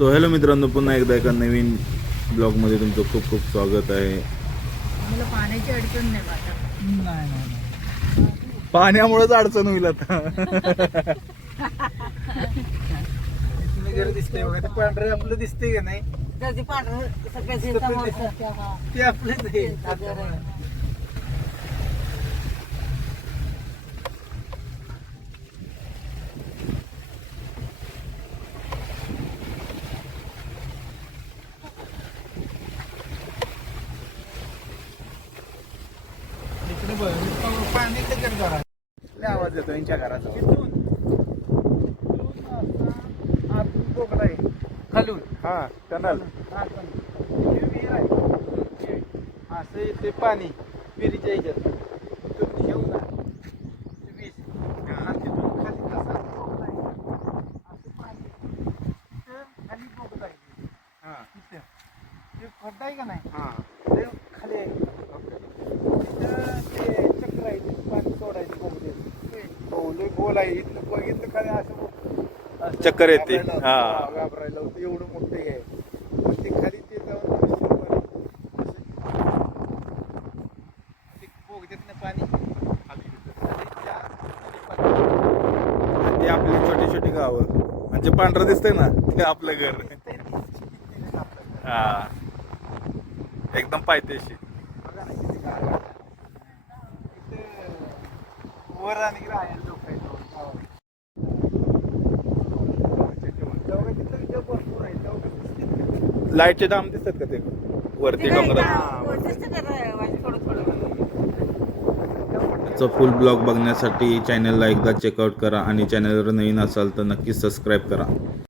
So hello मित्रांनो पुन्हा एकदा एका नवीन ब्लॉगमध्ये तुमचं खूप खूप स्वागत आहे. पाण्याची अडचण नाही नाही नाही पाण्यामुळेच अडचण होईल आता. दिसते बघा ते पांढरे आपलं दिसते का नाही? त्याची पांढरं सगळ्याची सफेद समोरचं दिसतं. त्या, हा. ते आपलं नाही ते घर आहे. इकडे बघ इथं पाणी कर जरा लय आवाज येतो यांच्या घराचा. इथून. इथून असा आतून बोकडा आहे. खालून. हा टनल. हा, खालून. हे विहीर आहे. हे. असं येते पाणी विहिरीच्या ह्याच्यात. तुम्ही घेऊ ना. ते वीस. आणि तिथून खाली तसा. बोकडा आहे. असं पाणी तिथं खाली बोकडा आहे. हा. तिथं ते खड्डा आहे का नाही? हा ते खाली आहे तिथं ते चक्र आहे तिथं पाणी सोडायचं बोगदे लय गोल आहे इथलं बघितलं खाली असं चक्कर येते. हा. घाबरायला होतं. एवढं मोठं हे आहे. ते खाली ते जाऊन पाणी. ते आपली छोटी छोटी गावं. म्हणजे पांढरं दिसतंय ना ते आपलं घर. हा. एकदम पायथ्याशी. वर आणि भरपूर. लाईटचे डाम दिसतात का ते? वरती डोंगरात फुल ब्लॉग बघण्यासाठी चॅनलला एकदा चेकआउट करा आणि चॅनलवर नवीन असाल तर नक्की सबस्क्राईब करा.